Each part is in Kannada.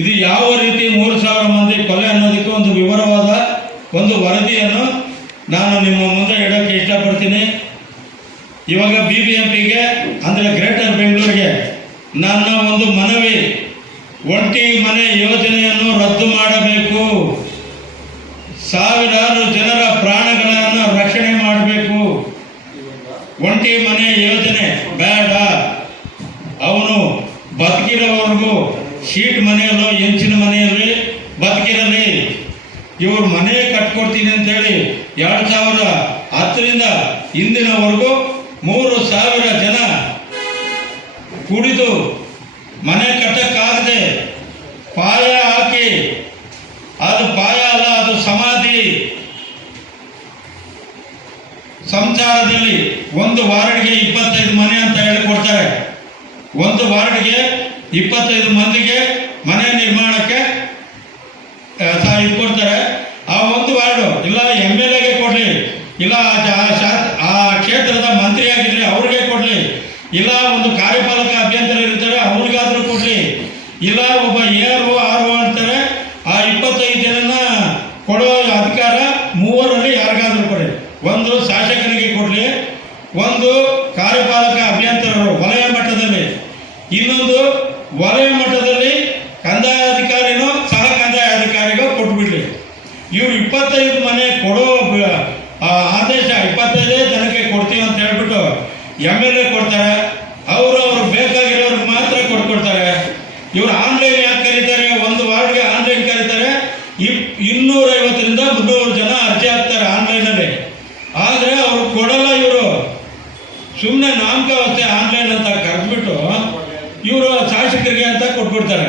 ಇದು ಯಾವ ರೀತಿ ಮೂರು ಸಾವಿರ ಮಂದಿ ಕೊಲೆ ಅನ್ನೋದಕ್ಕೆ ಒಂದು ವಿವರವಾದ ಒಂದು ವರದಿಯನ್ನು ನಾನು ನಿಮ್ಮ ಮುಂದೆ ಇಡೋಕ್ಕೆ ಇಷ್ಟಪಡ್ತೀನಿ. ಇವಾಗ ಬಿ ಬಿ ಎಂ ಪಿಗೆ ಅಂದರೆ ಗ್ರೇಟರ್ ಬೆಂಗಳೂರಿಗೆ ನನ್ನ ಒಂದು ಮನವಿ, ಒಂಟಿ ಮನೆ ಯೋಜನೆಯನ್ನು ರದ್ದು ಮಾಡಬೇಕು. ಸಾವಿರಾರು ಜನರ ಪ್ರಾಣಗಳನ್ನು ರಕ್ಷಣೆ ಮಾಡಬೇಕು. ಒಂಟಿ ಮನೆ ಯೋಜನೆ ಬೇಡ. ಅವನು ಬದುಕಿರೋವರೆಗೂ ಶೀಟ್ ಮನೆಯಲ್ಲೋ ಹೆಂಚಿನ ಮನೆಯಲ್ಲಿ ಬದುಕಿರಲಿ. ಇವರು ಮನೆ ಕಟ್ಕೊಡ್ತೀನಿ ಅಂತೇಳಿ ಎರಡು ಸಾವಿರ ಹತ್ತರಿಂದ ಇಂದಿನವರೆಗೂ ಮೂರು ಸಾವಿರ ಜನ ಕುಡಿದು ಮನೆ ಕಟ್ಟಕ್ಕಾಗದೆ ಪಾಯ ಹಾಕಿ, ಅದು ಪಾಯ ಅಲ್ಲ, ಅದು ಸಮಾಧಿ. ಸಂಸಾರದಲ್ಲಿ ಒಂದು ವಾರ್ಡ್ಗೆ ಇಪ್ಪತ್ತೈದು ಮನೆ ಅಂತ ಹೇಳಿ ಕೊಡ್ತಾರೆ ಒಂದು ವಾರ್ಡ್ಗೆ ಇಪ್ಪತ್ತೈದು ಮಂದಿಗೆ ಮನೆ ನಿರ್ಮಾಣಕ್ಕೆ ಕೊಡ್ತಾರೆ. ಆ ಒಂದು ವಾರ್ಡು, ಇಲ್ಲ ಎಂ ಎಲ್ ಎಗೆ ಕೊಡಲಿ, ಇಲ್ಲ ಆ ಕ್ಷೇತ್ರದ ಮಂತ್ರಿ ಆಗಿದ್ರೆ ಅವ್ರಿಗೆ ಕೊಡಲಿ, ಇಲ್ಲ ಒಂದು ಕಾರ್ಯಪಾಲಕ ಅಭ್ಯಂತರ ಇರ್ತಾರೆ ಅವ್ರಿಗಾದ್ರೂ ಕೊಡಲಿ, ಇಲ್ಲ ಒಬ್ಬ ಏರು ಆರು ಅಂತಾರೆ, ಆ ಇಪ್ಪತ್ತೈದು ಜನನ ಕೊಡೋ ಅಧಿಕಾರ ಮೂವರಲ್ಲಿ ಯಾರಿಗಾದ್ರೂ ಕೊಡಿ ಒಂದು ಶಾಸಕನಿಗೆ ಕೊಡಲಿ, ಒಂದು ಕಾರ್ಯಪಾಲಕ ಅಭ್ಯಂತರರು ವಲಯ ಮಟ್ಟದಲ್ಲಿ. ಇನ್ನೊಂದು ವಲಯ ಮಟ್ಟದಲ್ಲಿ ಕಂದಾಯ ಅಧಿಕಾರಿನೂ ಸಹ ಕಂದಾಯ ಅಧಿಕಾರಿಗೂ ಕೊಟ್ಬಿಡ್ಲಿ ಇವ್ರು ಇಪ್ಪತ್ತೈದು ಮನೆ ಕೊಡೋ ಆದೇಶ ಇಪ್ಪತ್ತೈದೇ ಜನಕ್ಕೆ ಕೊಡ್ತೀವಿ ಅಂತ ಹೇಳ್ಬಿಟ್ಟು ಎಂ ಎಲ್ ಎ ಕೊಡ್ತಾರೆ. ಅವರು ಅವ್ರಿಗೆ ಬೇಕಾಗಿರೋರ್ಗೆ ಮಾತ್ರ ಕೊಟ್ಕೊಡ್ತಾರೆ. ಇವ್ರು ಆನ್ಲೈನ್ ಯಾಕೆ ಕರೀತಾರೆ? ಒಂದು ವಾರ್ಡ್ಗೆ ಆನ್ಲೈನ್ ಕರೀತಾರೆ. ಇಪ್ ಇನ್ನೂರೈವತ್ತರಿಂದ ಮುನ್ನೂರು ಜನ ಅರ್ಜಿ ಹಾಕ್ತಾರೆ ಆನ್ಲೈನಲ್ಲಿ. ಆದರೆ ಅವ್ರು ಕೊಡಲ್ಲ ಇವರು. ಸುಮ್ಮನೆ ನಾಮಕಾವಸ್ಥೆ ಆನ್ಲೈನ್ ಅಂತ ಕರೆದ್ಬಿಟ್ಟು ಇವರು ಶಾಸಕರಿಗೆ ಅಂತ ಕೊಟ್ಬಿಡ್ತಾರೆ.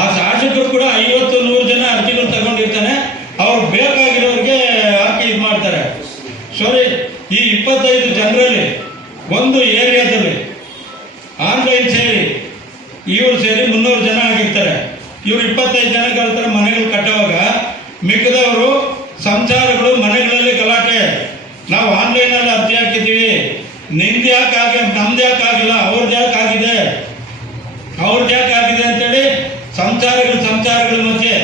ಆ ಶಾಸಕರು ಕೂಡ ಐವತ್ತು, ನೂರು ಜನ ಅರ್ಜಿಗಳು ತಗೊಂಡಿರ್ತಾನೆ. ಅವ್ರು ಬೇಕಾಗಿರೋರಿಗೆ ಹಾಕಿ ಇದು ಮಾಡ್ತಾರೆ. ಸಾರಿ ಈ ಇಪ್ಪತ್ತೈದು ಜನರಲ್ಲಿ ಒಂದು ಏರಿಯಾದಲ್ಲಿ ಆನ್ಲೈನ್ ಸೇರಿ ಇವರು ಸೇರಿ ಮುನ್ನೂರು ಜನ ಆಗಿರ್ತಾರೆ. ಇವರು ಇಪ್ಪತ್ತೈದು ಜನ ಕಲ್ತಾರೆ ಮನೆಗಳು ಕಟ್ಟುವಾಗ ಮಿಕ್ಕದವರು ಸಂಸಾರಗಳು ಮನೆಗಳಲ್ಲಿ ಗಲಾಟೆ ನಾವು ಆನ್ಲೈನಲ್ಲಿ ಅರ್ಜಿ ಹಾಕಿದ್ದೀವಿ ನಿಮ್ದು ಯಾಕೆ ಆಗಿ ನಮ್ದು ಯಾಕೆ ಆಗಿಲ್ಲ ಅವ್ರದ್ದು ಯಾಕೆ ಆಗಿದೆ ಅವ್ರದ್ದು ಯಾಕೆ ಆಗಿದೆ ಅಂತೇಳಿ ಸಂಸಾರಗಳು ಸಂಸಾರಗಳ ಮಧ್ಯೆ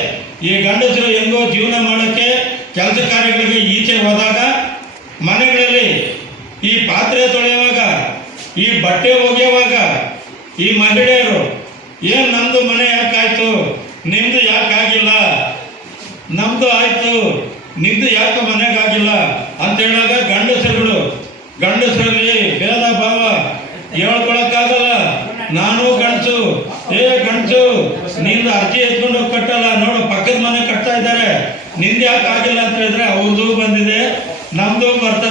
ಈ ಗಂಡಸರು ಹೆಂಗೋ ಜೀವನ ಮಾಡೋಕ್ಕೆ ಕೆಲಸ ಕಾರ್ಯಗಳಿಗೆ ಈಚೆ ಹೋದಾಗ ಮನೆಗಳಲ್ಲಿ ಈ ಪಾತ್ರೆ ತೊಳೆಯುವಾಗ, ಈ ಬಟ್ಟೆ ಒಗೆಯುವಾಗ ಈ ಮಹಿಳೆಯರು, ಏನು ನಮ್ಮದು ಮನೆ ಯಾಕಾಯ್ತು? ನಿಮ್ಮದು ಯಾಕಾಗಿಲ್ಲ ನಮ್ಮದು ಆಯಿತು. ನಿಮ್ಮದು ಯಾಕೆ ಮನೆಗಾಗಿಲ್ಲ ಅಂತ ಹೇಳಾಗ ಗಂಡಸರುಗಳು, ಗಂಡಸರಲ್ಲಿ ಭೇದ ಭಾವ ಹೇಳ್ಕೊಳಕ್ಕಾಗಲ್ಲ. ನಾನು ಗಂಡಸು. ಏ ಗಂಡಸು, ನಿಂದು ಅರ್ಜಿ ಎತ್ಕೊಂಡು ಕಟ್ಟಲ್ಲ, ನೋಡು. ನಮ್ದು ಬರ್ತದೆ